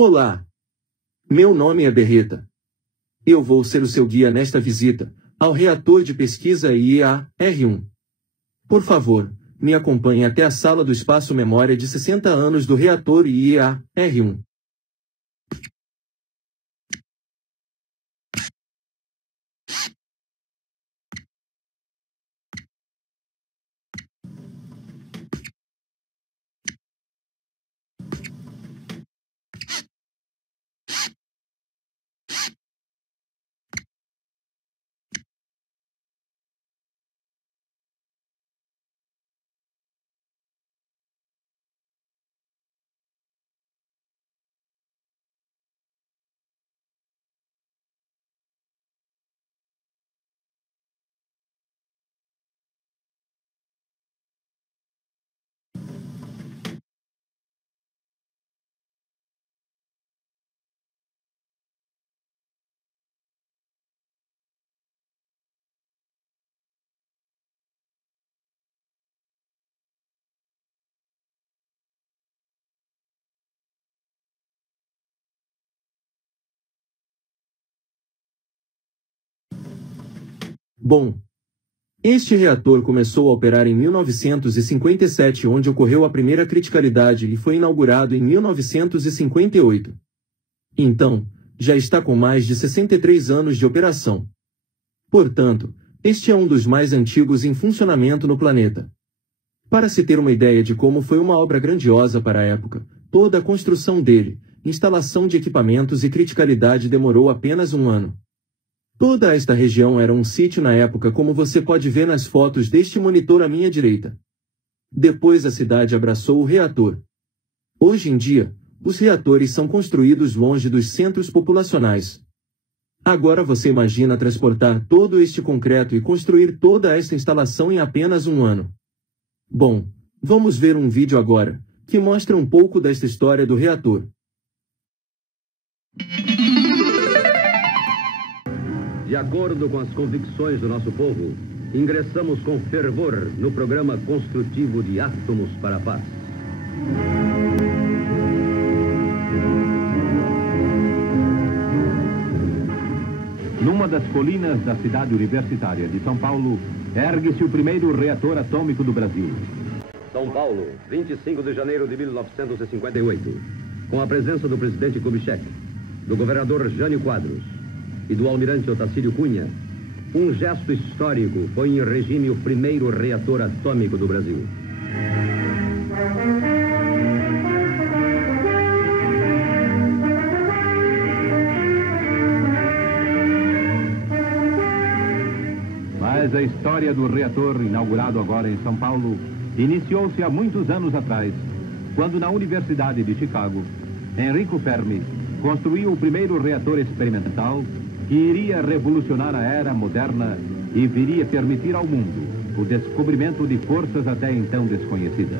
Olá! Meu nome é Berreta. Eu vou ser o seu guia nesta visita ao reator de pesquisa IEA-R1. Por favor, me acompanhe até a sala do espaço memória de 60 anos do reator IEA-R1. Bom, este reator começou a operar em 1957, onde ocorreu a primeira criticalidade, e foi inaugurado em 1958. Então, já está com mais de 63 anos de operação. Portanto, este é um dos mais antigos em funcionamento no planeta. Para se ter uma ideia de como foi uma obra grandiosa para a época, toda a construção dele, instalação de equipamentos e criticalidade demorou apenas um ano. Toda esta região era um sítio na época, como você pode ver nas fotos deste monitor à minha direita. Depois a cidade abraçou o reator. Hoje em dia, os reatores são construídos longe dos centros populacionais. Agora você imagina transportar todo este concreto e construir toda esta instalação em apenas um ano. Bom, vamos ver um vídeo agora, que mostra um pouco desta história do reator. De acordo com as convicções do nosso povo, ingressamos com fervor no programa construtivo de Átomos para a Paz. Numa das colinas da cidade universitária de São Paulo, ergue-se o primeiro reator atômico do Brasil. São Paulo, 25 de janeiro de 1958. Com a presença do presidente Kubitschek, do governador Jânio Quadros e do almirante Otacílio Cunha, um gesto histórico põe em regime o primeiro reator atômico do Brasil. Mas a história do reator, inaugurado agora em São Paulo, iniciou-se há muitos anos atrás, quando na Universidade de Chicago, Enrico Fermi construiu o primeiro reator experimental que iria revolucionar a era moderna e viria permitir ao mundo o descobrimento de forças até então desconhecidas.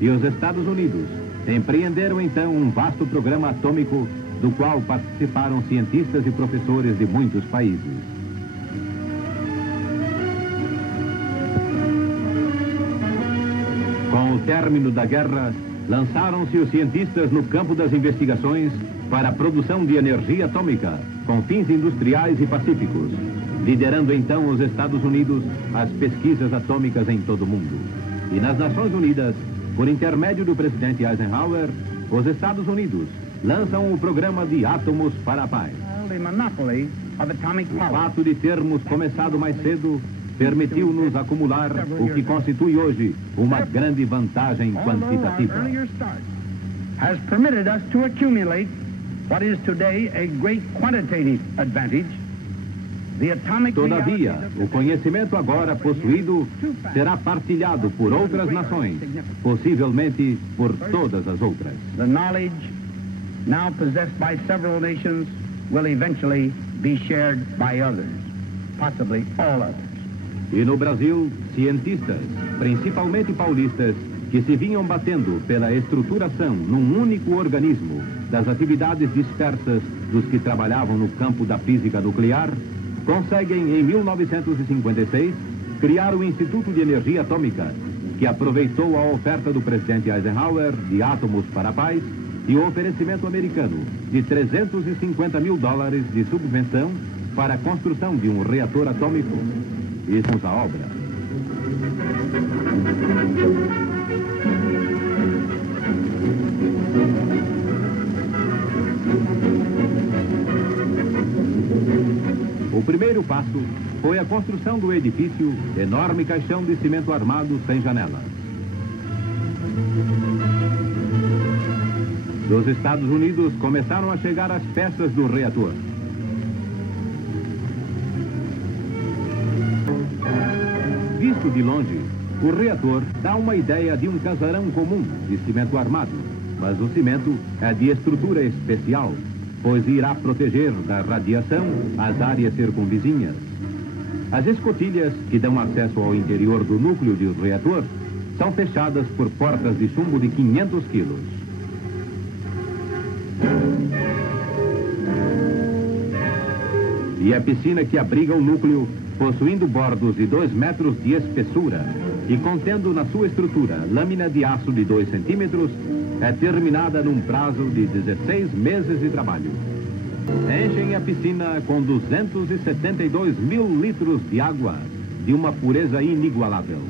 E os Estados Unidos empreenderam então um vasto programa atômico do qual participaram cientistas e professores de muitos países. Com o término da guerra, lançaram-se os cientistas no campo das investigações para a produção de energia atômica, com fins industriais e pacíficos, liderando então os Estados Unidos as pesquisas atômicas em todo o mundo. E nas Nações Unidas, por intermédio do presidente Eisenhower, os Estados Unidos lançam o programa de Átomos para a Paz. O fato de termos começado mais cedo permitiu-nos acumular o que constitui hoje uma grande vantagem quantitativa. Has permitted us to accumulate what is today a great quantitative advantage. Todavia, o conhecimento agora possuído será partilhado por outras nações, possivelmente por todas as outras. The knowledge now possessed by several nations will eventually be shared by others, possibly all others. E no Brasil, cientistas, principalmente paulistas, que se vinham batendo pela estruturação num único organismo das atividades dispersas dos que trabalhavam no campo da física nuclear, conseguem, em 1956, criar o Instituto de Energia Atômica, que aproveitou a oferta do presidente Eisenhower de Átomos para a Paz e o oferecimento americano de 350 mil dólares de subvenção para a construção de um reator atômico. E vamos à obra. O primeiro passo foi a construção do edifício, enorme caixão de cimento armado sem janelas. Dos Estados Unidos começaram a chegar as peças do reator. Visto de longe, o reator dá uma ideia de um casarão comum de cimento armado, mas o cimento é de estrutura especial, pois irá proteger da radiação as áreas circunvizinhas. As escotilhas que dão acesso ao interior do núcleo do reator são fechadas por portas de chumbo de 500 quilos. E a piscina que abriga o núcleo, possuindo bordos de 2 metros de espessura e contendo na sua estrutura lâmina de aço de 2 centímetros, é terminada num prazo de 16 meses de trabalho. Enchem a piscina com 272 mil litros de água, de uma pureza inigualável.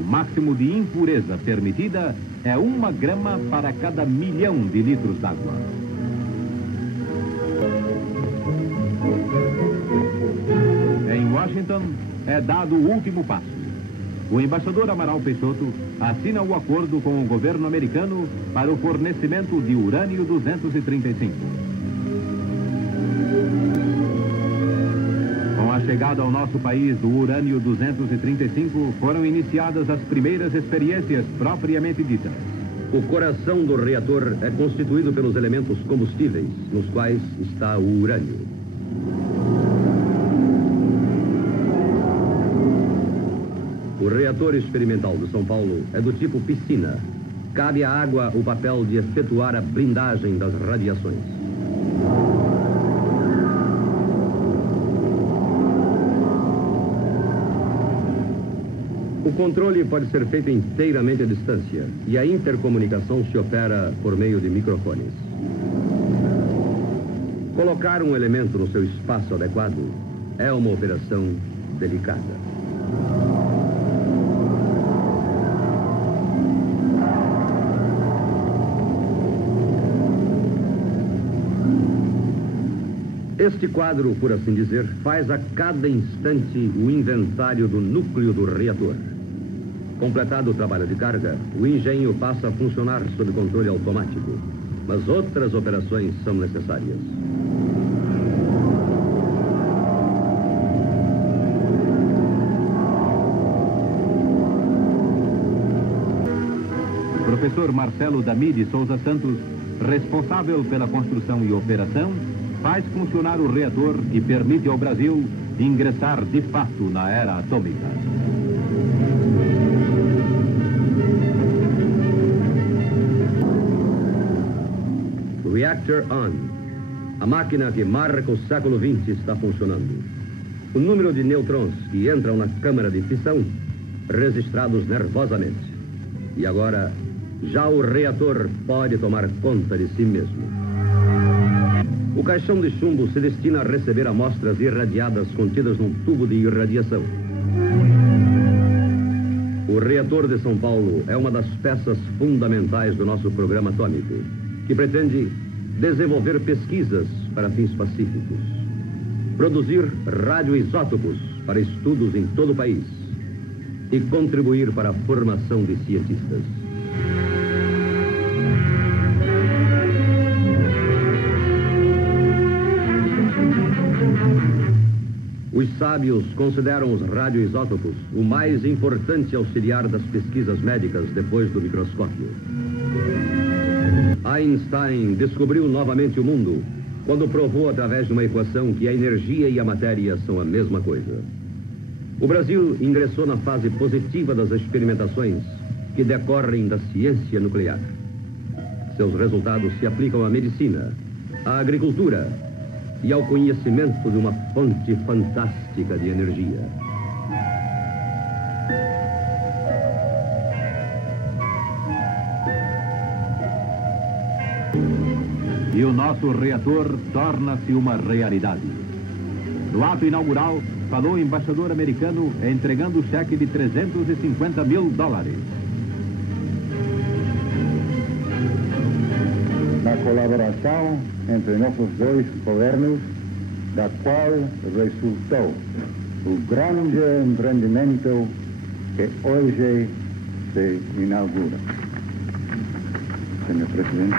O máximo de impureza permitida é 1 grama para cada 1 milhão de litros d'água. Em Washington, é dado o último passo. O embaixador Amaral Peixoto assina o acordo com o governo americano para o fornecimento de urânio 235. Com a chegada ao nosso país do urânio 235, foram iniciadas as primeiras experiências propriamente ditas. O coração do reator é constituído pelos elementos combustíveis, nos quais está o urânio. O reator experimental de São Paulo é do tipo piscina. Cabe à água o papel de efetuar a blindagem das radiações. O controle pode ser feito inteiramente à distância e a intercomunicação se opera por meio de microfones. Colocar um elemento no seu espaço adequado é uma operação delicada. Este quadro, por assim dizer, faz a cada instante o inventário do núcleo do reator. Completado o trabalho de carga, o engenho passa a funcionar sob controle automático, mas outras operações são necessárias. O professor Marcelo Damide Souza Santos, responsável pela construção e operação, faz funcionar o reator que permite ao Brasil ingressar de fato na era atômica. Reactor on. A máquina que marca o século XX está funcionando. O número de nêutrons que entram na câmara de fissão, registrados nervosamente. E agora, já o reator pode tomar conta de si mesmo. O caixão de chumbo se destina a receber amostras irradiadas contidas num tubo de irradiação. O reator de São Paulo é uma das peças fundamentais do nosso programa atômico, que pretende desenvolver pesquisas para fins pacíficos, produzir radioisótopos para estudos em todo o país e contribuir para a formação de cientistas. Os sábios consideram os radioisótopos o mais importante auxiliar das pesquisas médicas depois do microscópio. Einstein descobriu novamente o mundo quando provou através de uma equação que a energia e a matéria são a mesma coisa. O Brasil ingressou na fase positiva das experimentações que decorrem da ciência nuclear. Seus resultados se aplicam à medicina, à agricultura e ao conhecimento de uma fonte fantástica de energia. e o nosso reator torna-se uma realidade. No ato inaugural, falou o embaixador americano entregando o cheque de $350 mil. Na colaboração entre nossos dois governos, da qual resultou o grande empreendimento que hoje se inaugura. Senhor Presidente,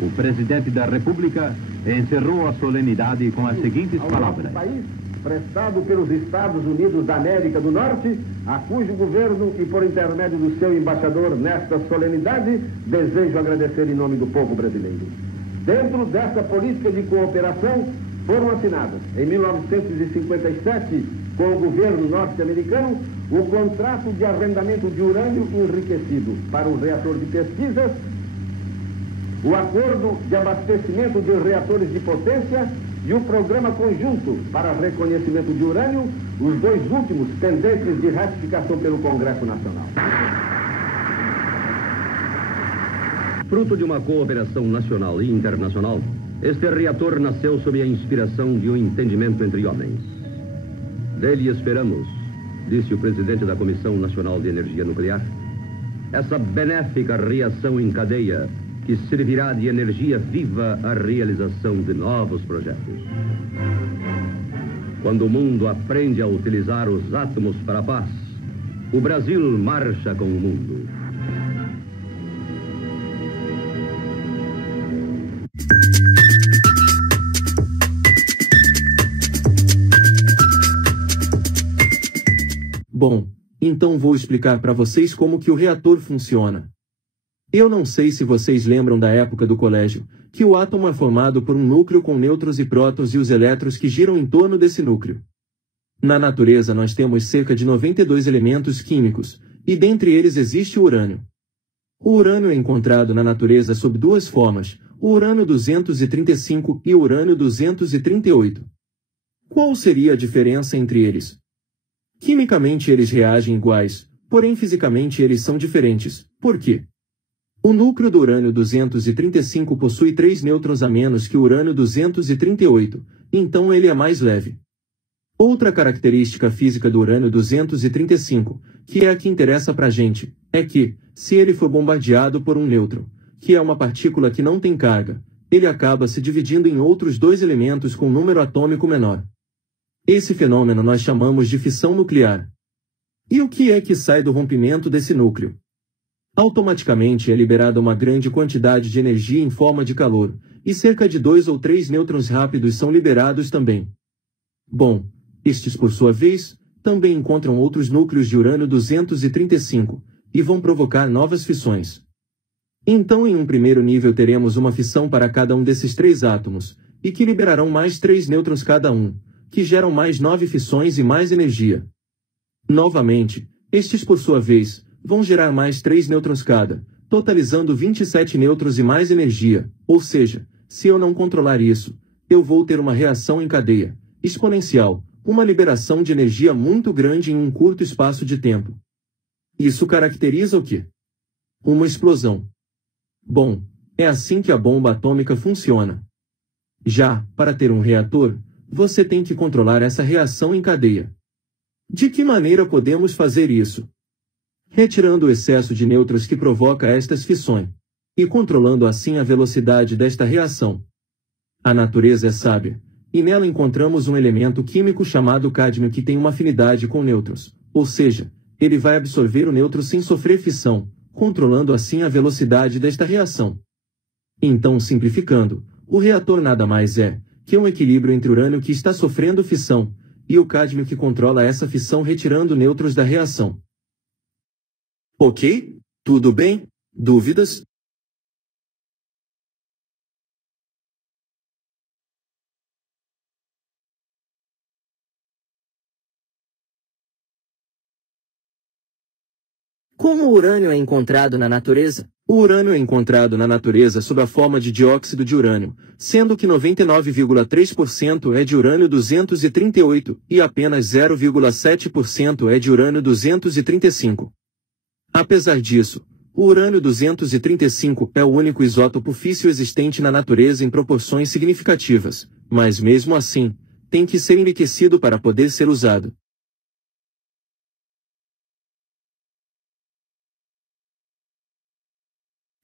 o presidente da República encerrou a solenidade com as seguintes palavras. País prestado pelos Estados Unidos da América do Norte, a cujo governo e por intermédio do seu embaixador nesta solenidade, desejo agradecer em nome do povo brasileiro. Dentro dessa política de cooperação, foram assinadas, em 1957, com o governo norte-americano, o contrato de arrendamento de urânio enriquecido para o reator de pesquisas, o acordo de abastecimento de reatores de potência e o programa conjunto para reconhecimento de urânio, os dois últimos pendentes de ratificação pelo Congresso Nacional. Fruto de uma cooperação nacional e internacional, este reator nasceu sob a inspiração de um entendimento entre homens. Dele esperamos, disse o presidente da Comissão Nacional de Energia Nuclear, essa benéfica reação em cadeia que servirá de energia viva à realização de novos projetos. Quando o mundo aprende a utilizar os átomos para a paz, o Brasil marcha com o mundo. Bom, então vou explicar para vocês como que o reator funciona. Eu não sei se vocês lembram da época do colégio, que o átomo é formado por um núcleo com nêutrons e prótons e os elétrons que giram em torno desse núcleo. Na natureza nós temos cerca de 92 elementos químicos, e dentre eles existe o urânio. O urânio é encontrado na natureza sob duas formas, o urânio-235 e o urânio-238. Qual seria a diferença entre eles? Quimicamente eles reagem iguais, porém fisicamente eles são diferentes. Por quê? O núcleo do urânio-235 possui 3 nêutrons a menos que o urânio-238, então ele é mais leve. Outra característica física do urânio-235, que é a que interessa pra gente, é que, se ele for bombardeado por um nêutron, que é uma partícula que não tem carga, ele acaba se dividindo em outros dois elementos com número atômico menor. Esse fenômeno nós chamamos de fissão nuclear. E o que é que sai do rompimento desse núcleo? Automaticamente é liberada uma grande quantidade de energia em forma de calor, e cerca de 2 ou 3 nêutrons rápidos são liberados também. Bom, estes por sua vez, também encontram outros núcleos de urânio-235, e vão provocar novas fissões. Então em um primeiro nível teremos uma fissão para cada um desses 3 átomos, e que liberarão mais 3 nêutrons cada um, que geram mais 9 fissões e mais energia. Novamente, estes por sua vez, vão gerar mais 3 nêutrons cada, totalizando 27 nêutrons e mais energia, ou seja, se eu não controlar isso, eu vou ter uma reação em cadeia, exponencial, uma liberação de energia muito grande em um curto espaço de tempo. Isso caracteriza o quê? Uma explosão. Bom, é assim que a bomba atômica funciona. Já, para ter um reator, você tem que controlar essa reação em cadeia. De que maneira podemos fazer isso? Retirando o excesso de nêutrons que provoca estas fissões, e controlando assim a velocidade desta reação. A natureza é sábia, e nela encontramos um elemento químico chamado cádmio que tem uma afinidade com nêutrons, ou seja, ele vai absorver o nêutron sem sofrer fissão, controlando assim a velocidade desta reação. Então, simplificando, o reator nada mais é que um equilíbrio entre o urânio que está sofrendo fissão, e o cádmio que controla essa fissão retirando nêutrons da reação. Ok? Tudo bem? Dúvidas? Como o urânio é encontrado na natureza? O urânio é encontrado na natureza sob a forma de dióxido de urânio, sendo que 99,3% é de urânio-238 e apenas 0,7% é de urânio-235. Apesar disso, O urânio-235 é o único isótopo físsil existente na natureza em proporções significativas, mas mesmo assim, tem que ser enriquecido para poder ser usado.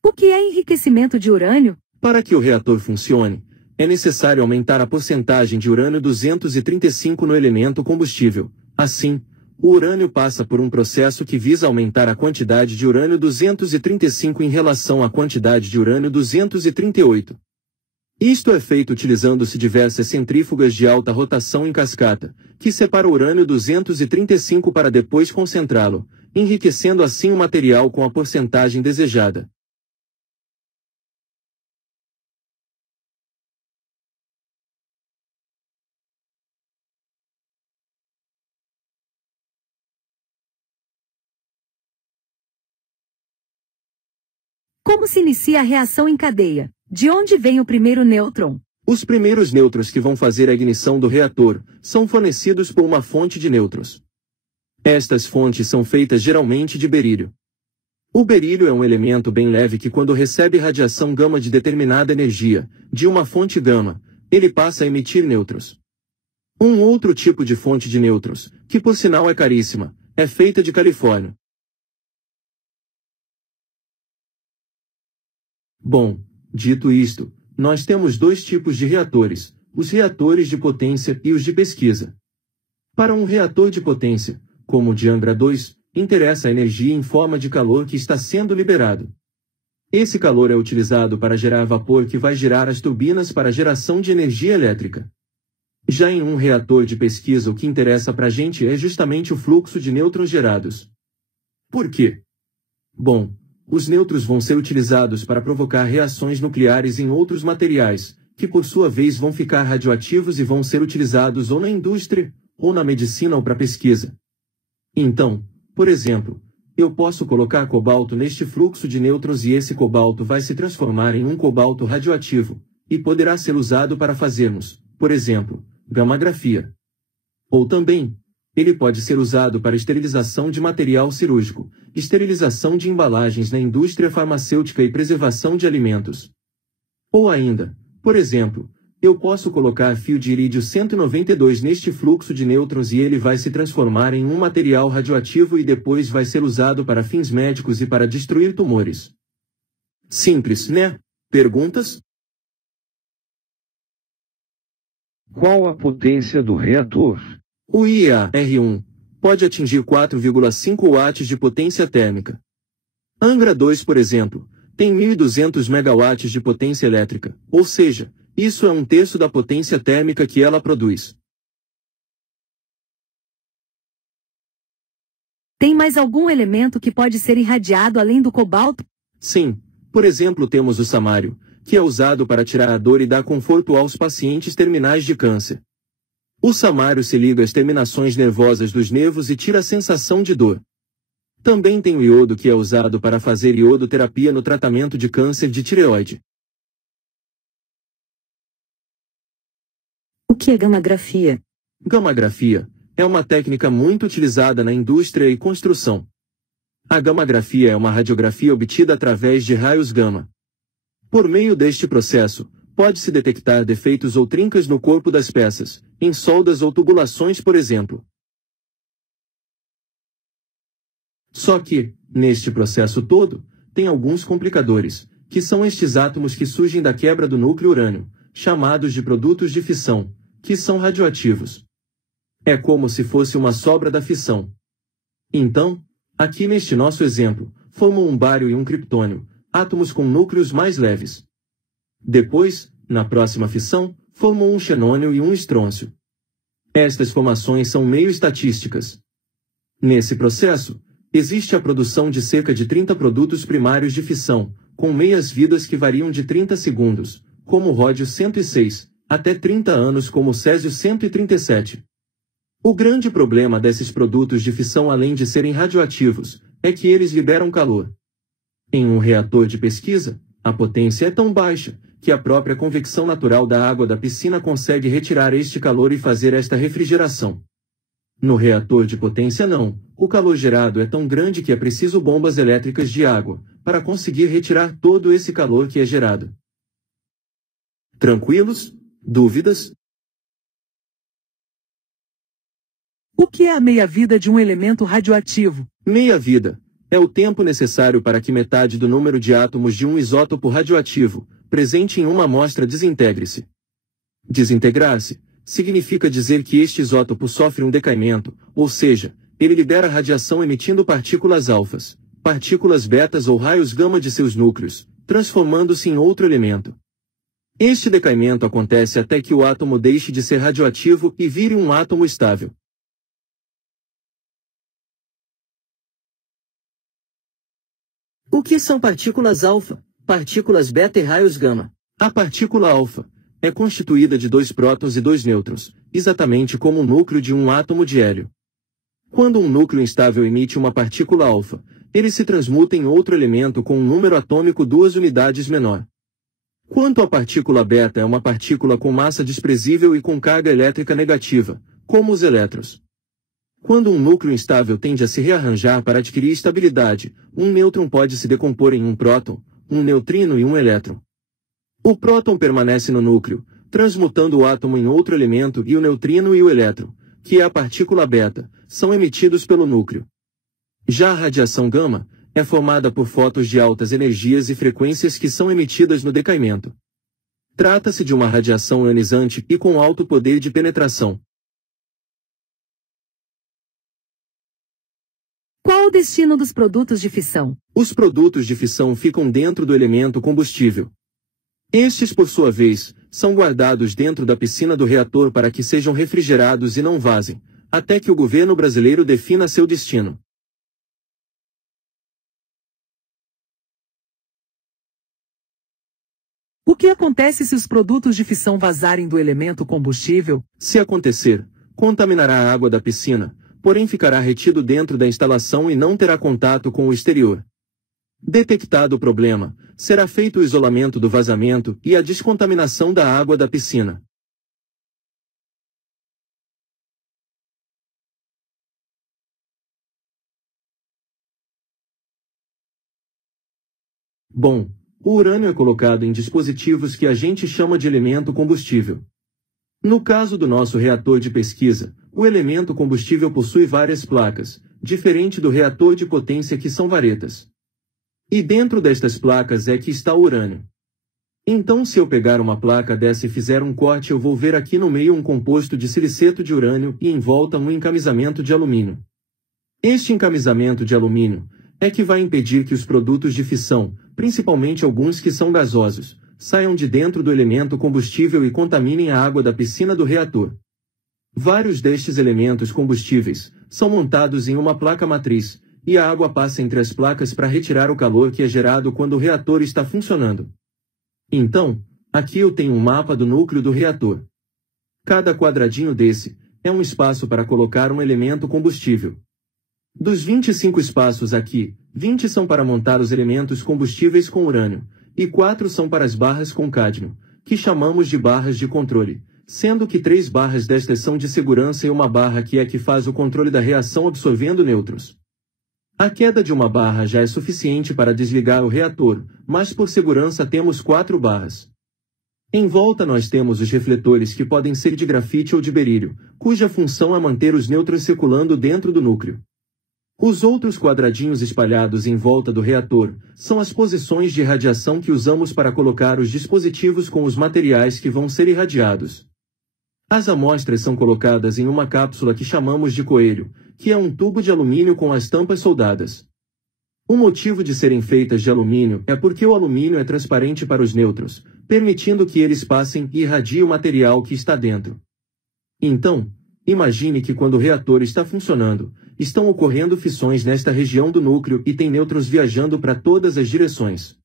O que é enriquecimento de urânio? Para que o reator funcione, é necessário aumentar a porcentagem de urânio-235 no elemento combustível. Assim, o urânio passa por um processo que visa aumentar a quantidade de urânio-235 em relação à quantidade de urânio-238. Isto é feito utilizando-se diversas centrífugas de alta rotação em cascata, que separa o urânio-235 para depois concentrá-lo, enriquecendo assim o material com a porcentagem desejada. Como se inicia a reação em cadeia? De onde vem o primeiro nêutron? Os primeiros nêutrons que vão fazer a ignição do reator são fornecidos por uma fonte de nêutrons. Estas fontes são feitas geralmente de berílio. O berílio é um elemento bem leve que, quando recebe radiação gama de determinada energia, de uma fonte gama, ele passa a emitir nêutrons. Um outro tipo de fonte de nêutrons, que por sinal é caríssima, é feita de califórnio. Bom, dito isto, nós temos dois tipos de reatores, os reatores de potência e os de pesquisa. Para um reator de potência, como o de Angra 2, interessa a energia em forma de calor que está sendo liberado. Esse calor é utilizado para gerar vapor que vai girar as turbinas para a geração de energia elétrica. Já em um reator de pesquisa, o que interessa para a gente é justamente o fluxo de nêutrons gerados. Por quê? Bom, os nêutrons vão ser utilizados para provocar reações nucleares em outros materiais, que por sua vez vão ficar radioativos e vão ser utilizados ou na indústria, ou na medicina ou para pesquisa. Então, por exemplo, eu posso colocar cobalto neste fluxo de nêutrons e esse cobalto vai se transformar em um cobalto radioativo, e poderá ser usado para fazermos, por exemplo, gammagrafia. Ou também, ele pode ser usado para esterilização de material cirúrgico, esterilização de embalagens na indústria farmacêutica e preservação de alimentos. Ou ainda, por exemplo, eu posso colocar fio de irídio 192 neste fluxo de nêutrons e ele vai se transformar em um material radioativo e depois vai ser usado para fins médicos e para destruir tumores. Simples, né? Perguntas? Qual a potência do reator? O IEA-R1 pode atingir 4,5 watts de potência térmica. Angra 2, por exemplo, tem 1.200 megawatts de potência elétrica, ou seja, isso é 1/3 da potência térmica que ela produz. Tem mais algum elemento que pode ser irradiado além do cobalto? Sim, por exemplo temos o samário, que é usado para tirar a dor e dar conforto aos pacientes terminais de câncer. O samário se liga às terminações nervosas dos nervos e tira a sensação de dor. Também tem o iodo, que é usado para fazer iodoterapia no tratamento de câncer de tireoide. O que é gammagrafia? Gammagrafia é uma técnica muito utilizada na indústria e construção. A gammagrafia é uma radiografia obtida através de raios gama. Por meio deste processo, pode-se detectar defeitos ou trincas no corpo das peças, em soldas ou tubulações, por exemplo. Só que, neste processo todo, tem alguns complicadores, que são estes átomos que surgem da quebra do núcleo urânio, chamados de produtos de fissão, que são radioativos. É como se fosse uma sobra da fissão. Então, aqui neste nosso exemplo, formam um bário e um criptônio, átomos com núcleos mais leves. Depois, na próxima fissão, formam um xenônio e um estrôncio. Estas formações são meio estatísticas. Nesse processo, existe a produção de cerca de 30 produtos primários de fissão, com meias-vidas que variam de 30 segundos, como o ródio 106, até 30 anos como o césio 137. O grande problema desses produtos de fissão, além de serem radioativos, é que eles liberam calor. Em um reator de pesquisa, a potência é tão baixa que a própria convecção natural da água da piscina consegue retirar este calor e fazer esta refrigeração. No reator de potência não, o calor gerado é tão grande que é preciso bombas elétricas de água, para conseguir retirar todo esse calor que é gerado. Tranquilos? Dúvidas? O que é a meia-vida de um elemento radioativo? Meia-vida é o tempo necessário para que metade do número de átomos de um isótopo radioativo, presente em uma amostra, desintegre-se. Desintegrar-se significa dizer que este isótopo sofre um decaimento, ou seja, ele libera radiação emitindo partículas alfas, partículas betas ou raios gama de seus núcleos, transformando-se em outro elemento. Este decaimento acontece até que o átomo deixe de ser radioativo e vire um átomo estável. O que são partículas alfa, partículas beta e raios gama? A partícula alfa é constituída de 2 prótons e 2 nêutrons, exatamente como o núcleo de um átomo de hélio. Quando um núcleo instável emite uma partícula alfa, ele se transmuta em outro elemento com um número atômico 2 unidades menor. Quanto à partícula beta, é uma partícula com massa desprezível e com carga elétrica negativa, como os elétrons. Quando um núcleo instável tende a se rearranjar para adquirir estabilidade, um nêutron pode se decompor em um próton, um neutrino e um elétron. O próton permanece no núcleo, transmutando o átomo em outro elemento, e o neutrino e o elétron, que é a partícula beta, são emitidos pelo núcleo. Já a radiação gama é formada por fótons de altas energias e frequências que são emitidas no decaimento. Trata-se de uma radiação ionizante e com alto poder de penetração. Qual o destino dos produtos de fissão? Os produtos de fissão ficam dentro do elemento combustível. Estes, por sua vez, são guardados dentro da piscina do reator para que sejam refrigerados e não vazem, até que o governo brasileiro defina seu destino. O que acontece se os produtos de fissão vazarem do elemento combustível? Se acontecer, contaminará a água da piscina, porém ficará retido dentro da instalação e não terá contato com o exterior. Detectado o problema, será feito o isolamento do vazamento e a descontaminação da água da piscina. Bom, o urânio é colocado em dispositivos que a gente chama de elemento combustível. No caso do nosso reator de pesquisa, o elemento combustível possui várias placas, diferente do reator de potência que são varetas. E dentro destas placas é que está o urânio. Então, se eu pegar uma placa dessa e fizer um corte, eu vou ver aqui no meio um composto de siliceto de urânio e em volta um encamisamento de alumínio. Este encamisamento de alumínio é que vai impedir que os produtos de fissão, principalmente alguns que são gasosos, saiam de dentro do elemento combustível e contaminem a água da piscina do reator. Vários destes elementos combustíveis são montados em uma placa matriz, e a água passa entre as placas para retirar o calor que é gerado quando o reator está funcionando. Então, aqui eu tenho um mapa do núcleo do reator. Cada quadradinho desse é um espaço para colocar um elemento combustível. Dos 25 espaços aqui, 20 são para montar os elementos combustíveis com urânio, e 4 são para as barras com cádmio, que chamamos de barras de controle, sendo que 3 barras destas são de segurança e uma barra que faz o controle da reação absorvendo nêutrons. A queda de uma barra já é suficiente para desligar o reator, mas por segurança temos 4 barras. Em volta nós temos os refletores que podem ser de grafite ou de berílio, cuja função é manter os nêutrons circulando dentro do núcleo. Os outros quadradinhos espalhados em volta do reator são as posições de radiação que usamos para colocar os dispositivos com os materiais que vão ser irradiados. As amostras são colocadas em uma cápsula que chamamos de coelho, que é um tubo de alumínio com as tampas soldadas. O motivo de serem feitas de alumínio é porque o alumínio é transparente para os nêutrons, permitindo que eles passem e irradiem o material que está dentro. Então, imagine que quando o reator está funcionando, estão ocorrendo fissões nesta região do núcleo e tem nêutrons viajando para todas as direções.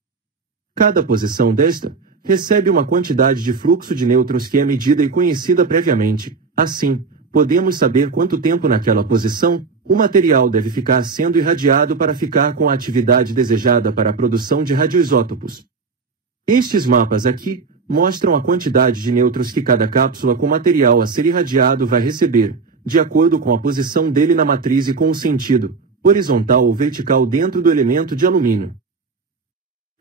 Cada posição desta recebe uma quantidade de fluxo de nêutrons que é medida e conhecida previamente. Assim, podemos saber quanto tempo naquela posição o material deve ficar sendo irradiado para ficar com a atividade desejada para a produção de radioisótopos. Estes mapas aqui mostram a quantidade de nêutrons que cada cápsula com material a ser irradiado vai receber, de acordo com a posição dele na matriz e com o sentido, horizontal ou vertical dentro do elemento de alumínio.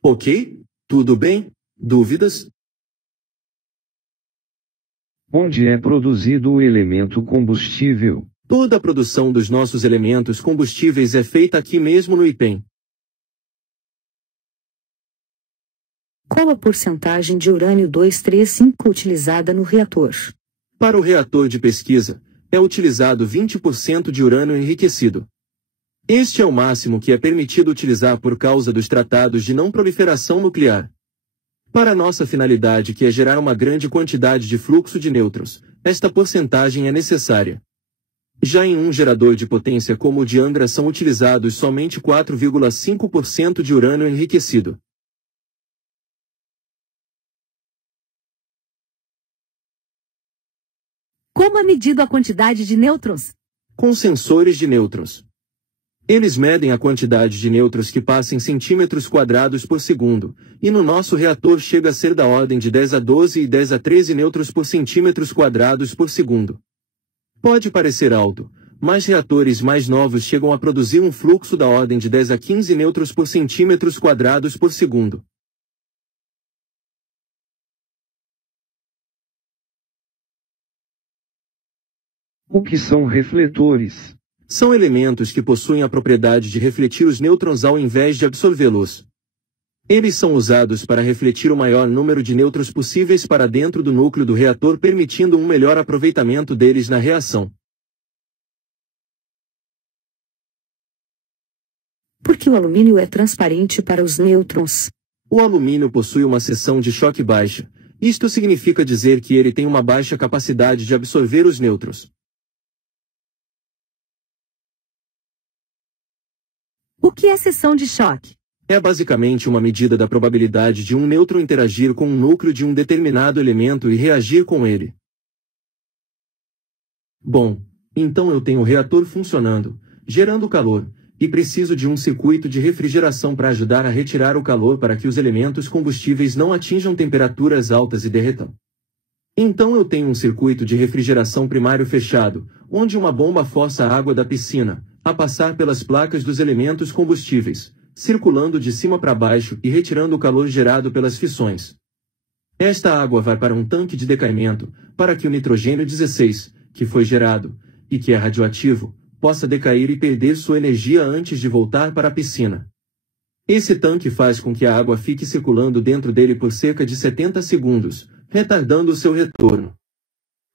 Ok? Tudo bem? Dúvidas? Onde é produzido o elemento combustível? Toda a produção dos nossos elementos combustíveis é feita aqui mesmo no IPEM. Qual a porcentagem de urânio 235 utilizada no reator? Para o reator de pesquisa, é utilizado 20% de urânio enriquecido. Este é o máximo que é permitido utilizar por causa dos tratados de não proliferação nuclear. Para nossa finalidade, que é gerar uma grande quantidade de fluxo de nêutrons, esta porcentagem é necessária. Já em um gerador de potência como o de Angra são utilizados somente 4,5% de urânio enriquecido. Como é medida a quantidade de nêutrons? Com sensores de nêutrons. Eles medem a quantidade de nêutrons que passa em centímetros quadrados por segundo, e no nosso reator chega a ser da ordem de 10 a 12 e 10 a 13 nêutrons por centímetros quadrados por segundo. Pode parecer alto, mas reatores mais novos chegam a produzir um fluxo da ordem de 10 a 15 nêutrons por centímetros quadrados por segundo. O que são refletores? São elementos que possuem a propriedade de refletir os nêutrons ao invés de absorvê-los. Eles são usados para refletir o maior número de nêutrons possíveis para dentro do núcleo do reator, permitindo um melhor aproveitamento deles na reação. Por que o alumínio é transparente para os nêutrons? O alumínio possui uma seção de choque baixa. Isto significa dizer que ele tem uma baixa capacidade de absorver os nêutrons. O que é seção de choque? É basicamente uma medida da probabilidade de um nêutron interagir com um núcleo de um determinado elemento e reagir com ele. Bom, então eu tenho o reator funcionando, gerando calor, e preciso de um circuito de refrigeração para ajudar a retirar o calor para que os elementos combustíveis não atinjam temperaturas altas e derretam. Então eu tenho um circuito de refrigeração primário fechado, onde uma bomba força a água da piscina a passar pelas placas dos elementos combustíveis, circulando de cima para baixo e retirando o calor gerado pelas fissões. Esta água vai para um tanque de decaimento, para que o nitrogênio 16, que foi gerado, e que é radioativo, possa decair e perder sua energia antes de voltar para a piscina. Esse tanque faz com que a água fique circulando dentro dele por cerca de 70 segundos, retardando o seu retorno.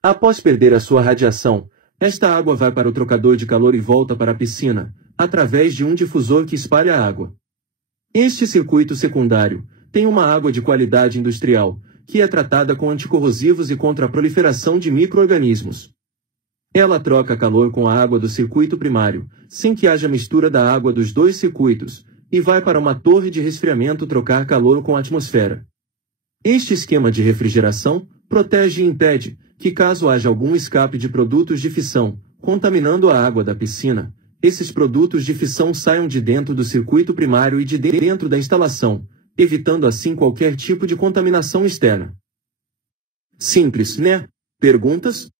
Após perder a sua radiação, esta água vai para o trocador de calor e volta para a piscina, através de um difusor que espalha a água. Este circuito secundário tem uma água de qualidade industrial, que é tratada com anticorrosivos e contra a proliferação de micro-organismos. Ela troca calor com a água do circuito primário, sem que haja mistura da água dos dois circuitos, e vai para uma torre de resfriamento trocar calor com a atmosfera. Este esquema de refrigeração protege e impede que, caso haja algum escape de produtos de fissão, contaminando a água da piscina, esses produtos de fissão saiam de dentro do circuito primário e de dentro da instalação, evitando assim qualquer tipo de contaminação externa. Simples, né? Perguntas?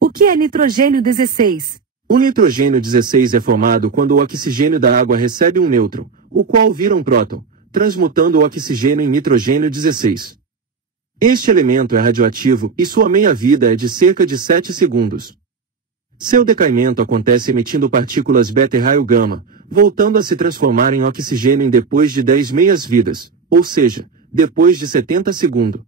O que é nitrogênio 16? O nitrogênio 16 é formado quando o oxigênio da água recebe um nêutron, o qual vira um próton, transmutando o oxigênio em nitrogênio 16. Este elemento é radioativo e sua meia-vida é de cerca de 7 segundos. Seu decaimento acontece emitindo partículas beta e raio gama, voltando a se transformar em oxigênio em depois de 10 meias-vidas, ou seja, depois de 70 segundos.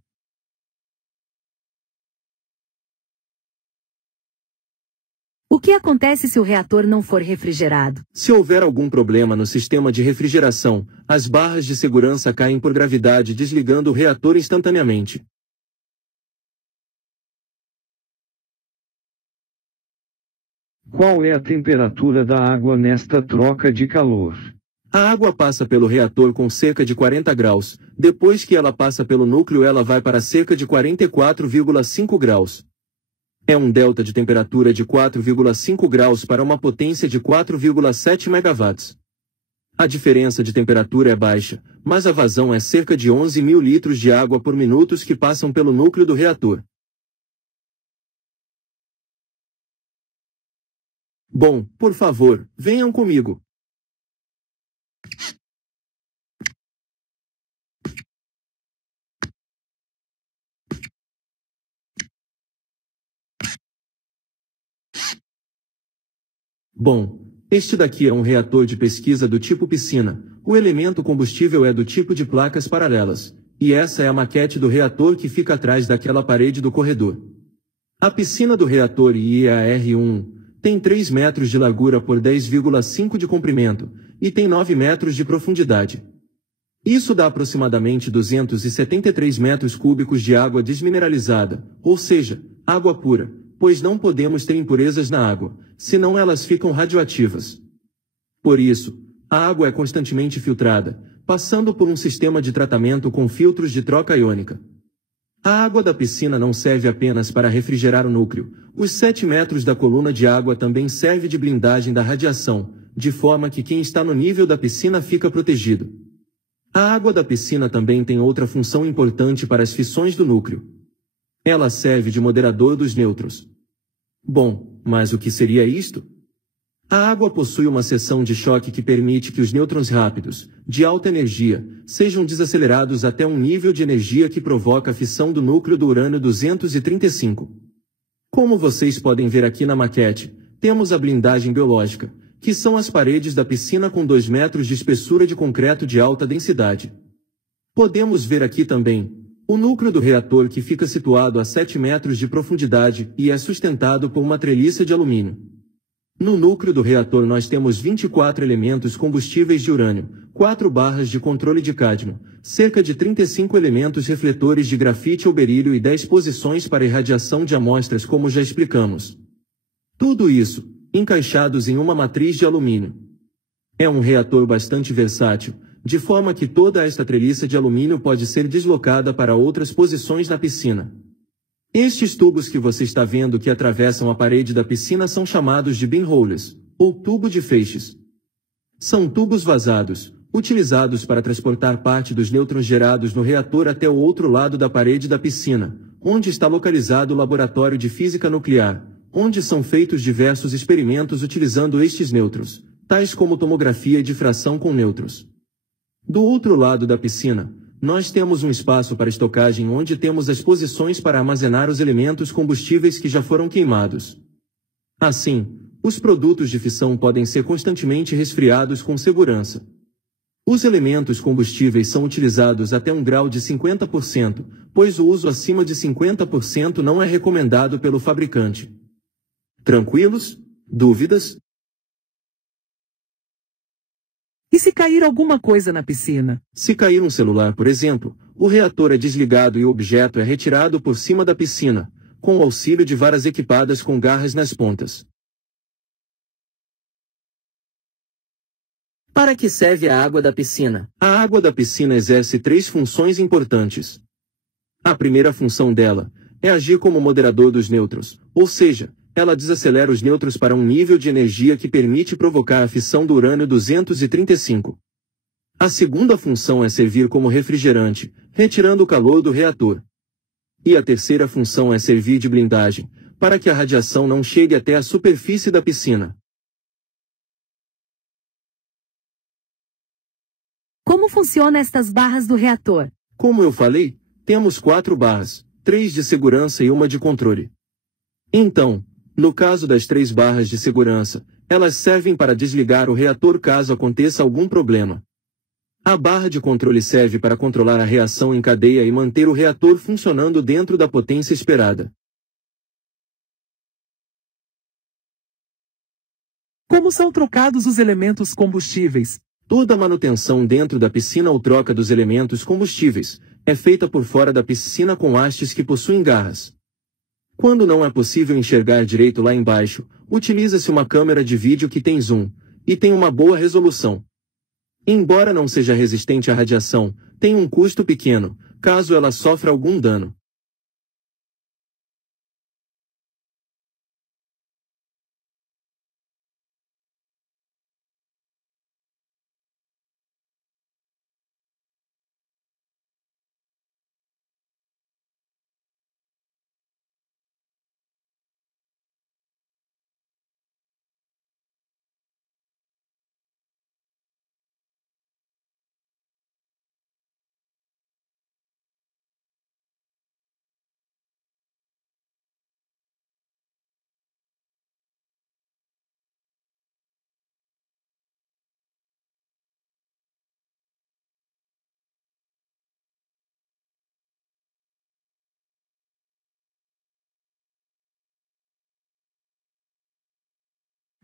O que acontece se o reator não for refrigerado? Se houver algum problema no sistema de refrigeração, as barras de segurança caem por gravidade, desligando o reator instantaneamente. Qual é a temperatura da água nesta troca de calor? A água passa pelo reator com cerca de 40 graus, depois que ela passa pelo núcleo ela vai para cerca de 44,5 graus. É um delta de temperatura de 4,5 graus para uma potência de 4,7 megawatts. A diferença de temperatura é baixa, mas a vazão é cerca de 11.000 litros de água por minuto que passam pelo núcleo do reator. Bom, por favor, venham comigo. Bom, este daqui é um reator de pesquisa do tipo piscina. O elemento combustível é do tipo de placas paralelas, e essa é a maquete do reator que fica atrás daquela parede do corredor. A piscina do reator IAR-1 tem 3 metros de largura por 10,5 de comprimento, e tem 9 metros de profundidade. Isso dá aproximadamente 273 metros cúbicos de água desmineralizada, ou seja, água pura, pois não podemos ter impurezas na água, senão elas ficam radioativas. Por isso, a água é constantemente filtrada, passando por um sistema de tratamento com filtros de troca iônica. A água da piscina não serve apenas para refrigerar o núcleo, os 7 metros da coluna de água também serve de blindagem da radiação, de forma que quem está no nível da piscina fica protegido. A água da piscina também tem outra função importante para as fissões do núcleo. Ela serve de moderador dos nêutrons. Bom, mas o que seria isto? A água possui uma seção de choque que permite que os nêutrons rápidos, de alta energia, sejam desacelerados até um nível de energia que provoca a fissão do núcleo do urânio-235. Como vocês podem ver aqui na maquete, temos a blindagem biológica, que são as paredes da piscina com 2 metros de espessura de concreto de alta densidade. Podemos ver aqui também o núcleo do reator que fica situado a 7 metros de profundidade e é sustentado por uma treliça de alumínio. No núcleo do reator nós temos 24 elementos combustíveis de urânio, 4 barras de controle de cádmio, cerca de 35 elementos refletores de grafite ou berílio e 10 posições para irradiação de amostras como já explicamos. Tudo isso, encaixados em uma matriz de alumínio. É um reator bastante versátil, de forma que toda esta treliça de alumínio pode ser deslocada para outras posições na piscina. Estes tubos que você está vendo que atravessam a parede da piscina são chamados de pinholes, ou tubo de feixes. São tubos vazados, utilizados para transportar parte dos nêutrons gerados no reator até o outro lado da parede da piscina, onde está localizado o laboratório de física nuclear, onde são feitos diversos experimentos utilizando estes nêutrons, tais como tomografia e difração com nêutrons. Do outro lado da piscina, nós temos um espaço para estocagem onde temos as posições para armazenar os elementos combustíveis que já foram queimados. Assim, os produtos de fissão podem ser constantemente resfriados com segurança. Os elementos combustíveis são utilizados até um grau de 50%, pois o uso acima de 50% não é recomendado pelo fabricante. Tranquilos? Dúvidas? E se cair alguma coisa na piscina? Se cair um celular, por exemplo, o reator é desligado e o objeto é retirado por cima da piscina, com o auxílio de varas equipadas com garras nas pontas. Para que serve a água da piscina? A água da piscina exerce 3 funções importantes. A primeira função dela é agir como moderador dos nêutrons, ou seja, ela desacelera os nêutrons para um nível de energia que permite provocar a fissão do urânio-235. A segunda função é servir como refrigerante, retirando o calor do reator. E a terceira função é servir de blindagem, para que a radiação não chegue até a superfície da piscina. Como funcionam estas barras do reator? Como eu falei, temos 4 barras, 3 de segurança e 1 de controle. Então, no caso das 3 barras de segurança, elas servem para desligar o reator caso aconteça algum problema. A barra de controle serve para controlar a reação em cadeia e manter o reator funcionando dentro da potência esperada. Como são trocados os elementos combustíveis? Toda a manutenção dentro da piscina ou troca dos elementos combustíveis é feita por fora da piscina com hastes que possuem garras. Quando não é possível enxergar direito lá embaixo, utiliza-se uma câmera de vídeo que tem zoom, e tem uma boa resolução. Embora não seja resistente à radiação, tem um custo pequeno, caso ela sofra algum dano.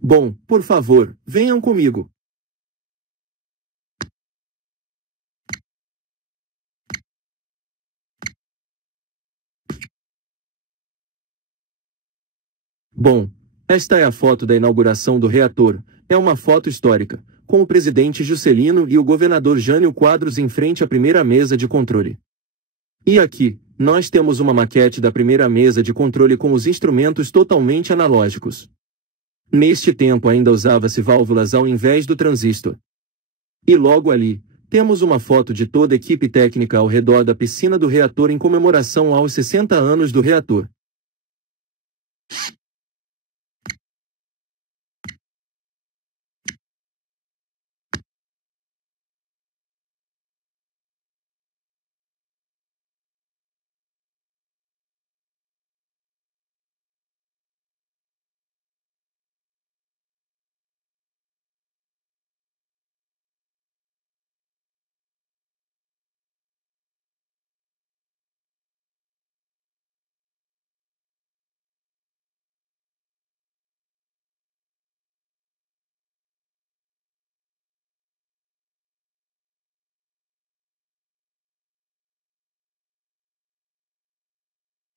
Bom, por favor, venham comigo. Bom, esta é a foto da inauguração do reator. É uma foto histórica, com o presidente Juscelino e o governador Jânio Quadros em frente à primeira mesa de controle. E aqui, nós temos uma maquete da primeira mesa de controle com os instrumentos totalmente analógicos. Neste tempo ainda usava-se válvulas ao invés do transistor. E logo ali, temos uma foto de toda a equipe técnica ao redor da piscina do reator em comemoração aos 60 anos do reator.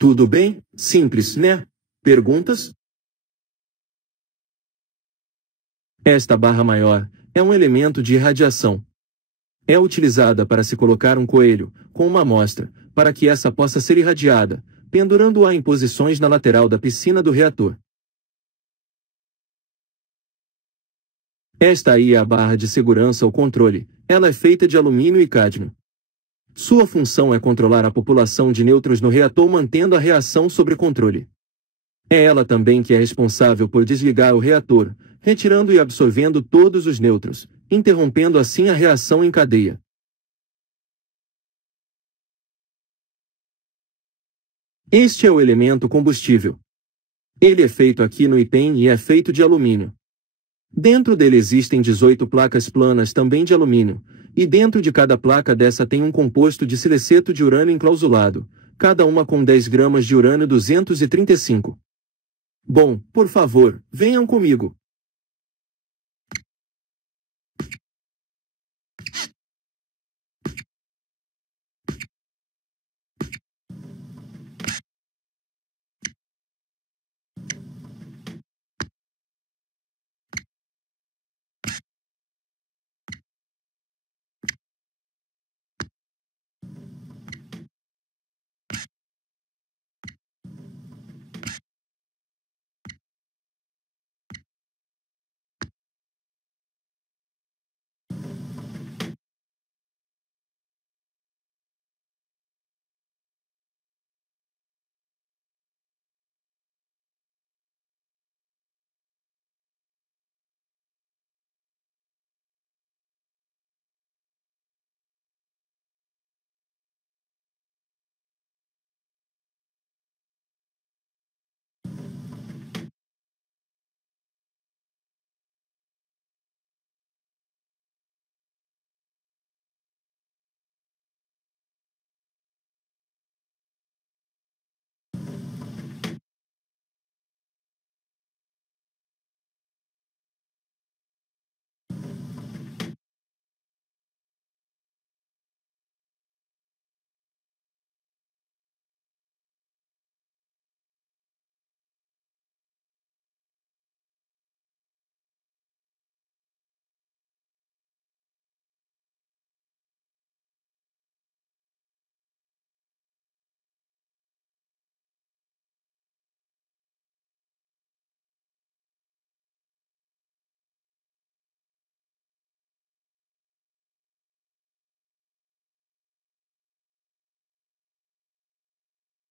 Tudo bem? Simples, né? Perguntas? Esta barra maior é um elemento de irradiação. É utilizada para se colocar um coelho, com uma amostra, para que essa possa ser irradiada, pendurando-a em posições na lateral da piscina do reator. Esta aí é a barra de segurança ou controle. Ela é feita de alumínio e cádmio. Sua função é controlar a população de nêutrons no reator mantendo a reação sob controle. É ela também que é responsável por desligar o reator, retirando e absorvendo todos os nêutrons, interrompendo assim a reação em cadeia. Este é o elemento combustível. Ele é feito aqui no IPEM e é feito de alumínio. Dentro dele existem 18 placas planas também de alumínio, e dentro de cada placa dessa tem um composto de sileceto de urânio enclausulado, cada uma com 10 gramas de urânio 235. Bom, por favor, venham comigo.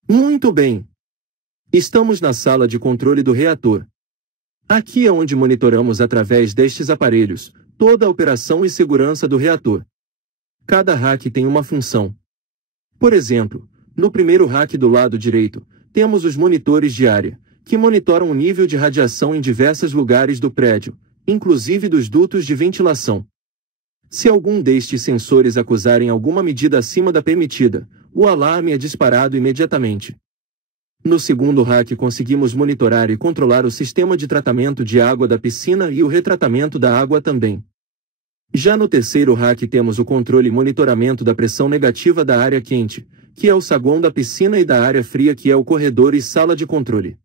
Muito bem. Estamos na sala de controle do reator. Aqui é onde monitoramos através destes aparelhos toda a operação e segurança do reator. Cada rack tem uma função. Por exemplo, no primeiro rack do lado direito, temos os monitores de área, que monitoram o nível de radiação em diversos lugares do prédio, inclusive dos dutos de ventilação. Se algum destes sensores acusarem alguma medida acima da permitida, o alarme é disparado imediatamente. No segundo hack conseguimos monitorar e controlar o sistema de tratamento de água da piscina e o retratamento da água também. Já no terceiro hack temos o controle e monitoramento da pressão negativa da área quente, que é o saguão da piscina, e da área fria, que é o corredor e sala de controle.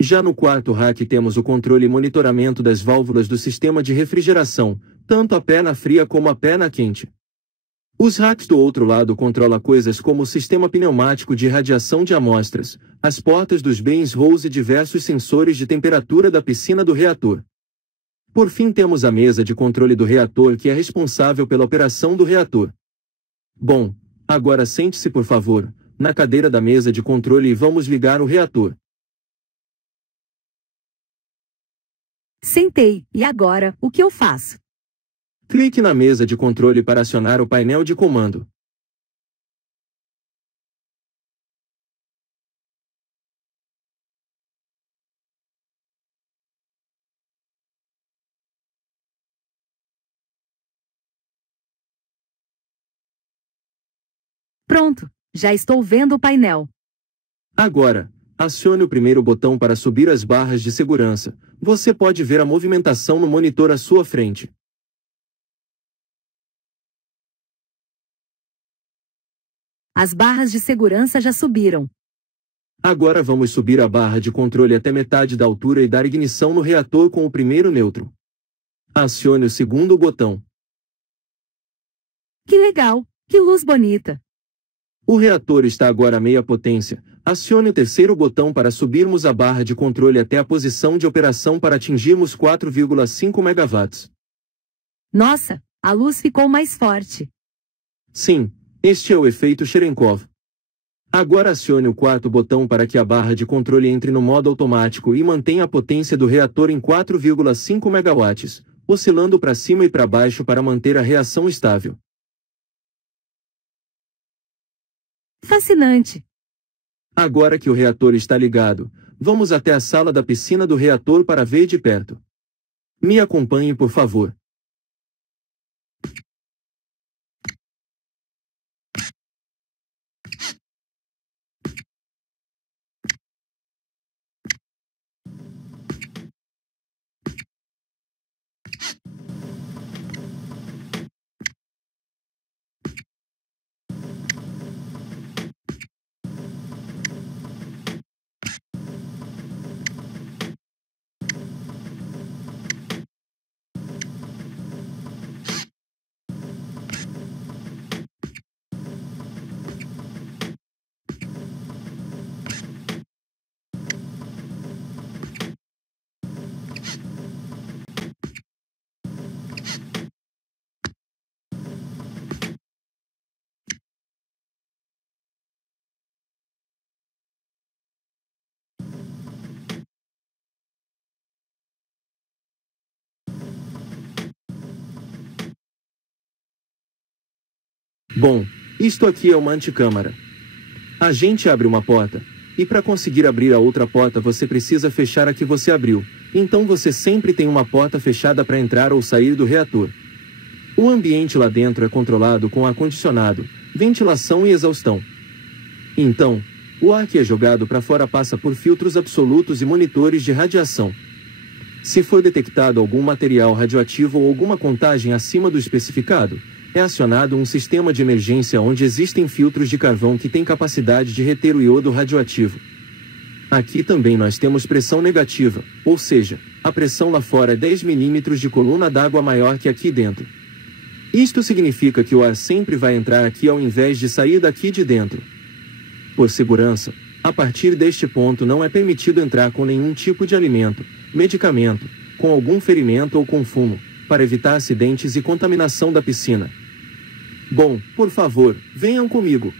Já no quarto hack temos o controle e monitoramento das válvulas do sistema de refrigeração, tanto a perna fria como a perna quente. Os hacks do outro lado controlam coisas como o sistema pneumático de radiação de amostras, as portas dos bens holes e diversos sensores de temperatura da piscina do reator. Por fim temos a mesa de controle do reator, que é responsável pela operação do reator. Bom, agora sente-se por favor, na cadeira da mesa de controle e vamos ligar o reator. Sentei, e agora, o que eu faço? Clique na mesa de controle para acionar o painel de comando. Pronto, já estou vendo o painel. Agora, acione o primeiro botão para subir as barras de segurança. Você pode ver a movimentação no monitor à sua frente. As barras de segurança já subiram. Agora vamos subir a barra de controle até metade da altura e dar ignição no reator com o primeiro nêutron. Acione o segundo botão. Que legal, que luz bonita. O reator está agora a meia potência. Acione o terceiro botão para subirmos a barra de controle até a posição de operação para atingirmos 4,5 MW. Nossa, a luz ficou mais forte. Sim, este é o efeito Cherenkov. Agora acione o quarto botão para que a barra de controle entre no modo automático e mantenha a potência do reator em 4,5 MW, oscilando para cima e para baixo para manter a reação estável. Fascinante. Agora que o reator está ligado, vamos até a sala da piscina do reator para ver de perto. Me acompanhe, por favor. Bom, isto aqui é uma anticâmara. A gente abre uma porta, e para conseguir abrir a outra porta você precisa fechar a que você abriu, então você sempre tem uma porta fechada para entrar ou sair do reator. O ambiente lá dentro é controlado com ar-condicionado, ventilação e exaustão. Então, o ar que é jogado para fora passa por filtros absolutos e monitores de radiação. Se for detectado algum material radioativo ou alguma contagem acima do especificado, é acionado um sistema de emergência onde existem filtros de carvão que têm capacidade de reter o iodo radioativo. Aqui também nós temos pressão negativa, ou seja, a pressão lá fora é 10 milímetros de coluna d'água maior que aqui dentro. Isto significa que o ar sempre vai entrar aqui ao invés de sair daqui de dentro. Por segurança, a partir deste ponto não é permitido entrar com nenhum tipo de alimento, medicamento, com algum ferimento ou com fumo, para evitar acidentes e contaminação da piscina. Bom, por favor, venham comigo.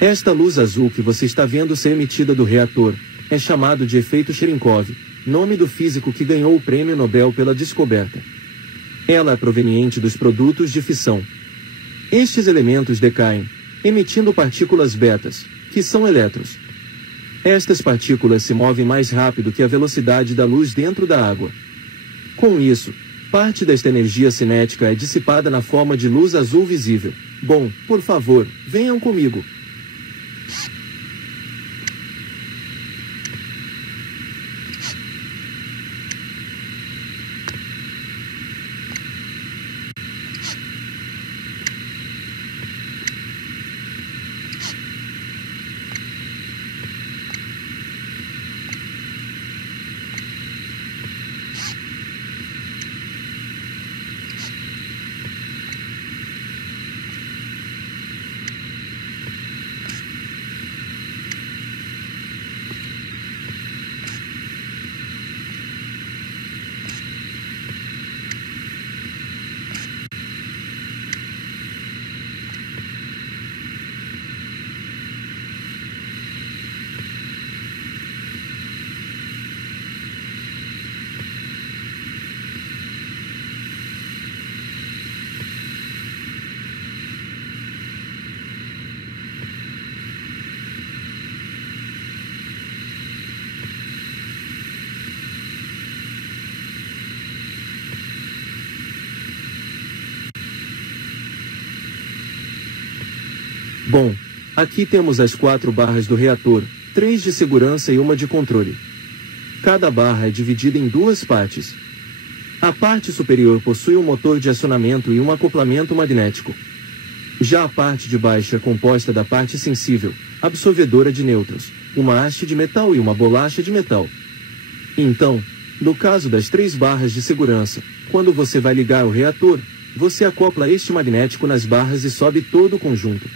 Esta luz azul que você está vendo ser emitida do reator é chamado de efeito Cherenkov, nome do físico que ganhou o prêmio Nobel pela descoberta. Ela é proveniente dos produtos de fissão. Estes elementos decaem, emitindo partículas betas, que são elétrons. Estas partículas se movem mais rápido que a velocidade da luz dentro da água. Com isso, parte desta energia cinética é dissipada na forma de luz azul visível. Bom, por favor, venham comigo. Bom, aqui temos as 4 barras do reator, 3 de segurança e uma de controle. Cada barra é dividida em 2 partes. A parte superior possui um motor de acionamento e um acoplamento magnético. Já a parte de baixo é composta da parte sensível, absorvedora de nêutrons, uma haste de metal e uma bolacha de metal. Então, no caso das 3 barras de segurança, quando você vai ligar o reator, você acopla este magnético nas barras e sobe todo o conjunto.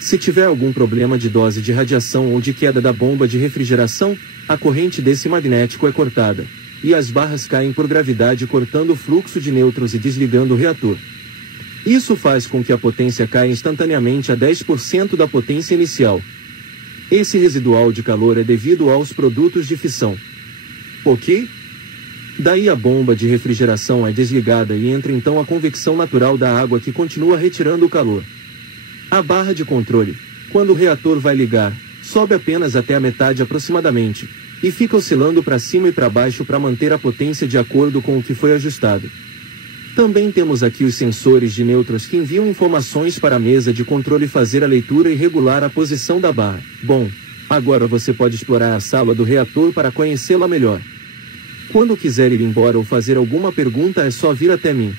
Se tiver algum problema de dose de radiação ou de queda da bomba de refrigeração, a corrente desse magnético é cortada, e as barras caem por gravidade cortando o fluxo de nêutrons e desligando o reator. Isso faz com que a potência caia instantaneamente a 10% da potência inicial. Esse residual de calor é devido aos produtos de fissão. Ok? Daí a bomba de refrigeração é desligada e entra então a convecção natural da água que continua retirando o calor. A barra de controle, quando o reator vai ligar, sobe apenas até a metade aproximadamente, e fica oscilando para cima e para baixo para manter a potência de acordo com o que foi ajustado. Também temos aqui os sensores de nêutrons que enviam informações para a mesa de controle fazer a leitura e regular a posição da barra. Bom, agora você pode explorar a sala do reator para conhecê-la melhor. Quando quiser ir embora ou fazer alguma pergunta é só vir até mim.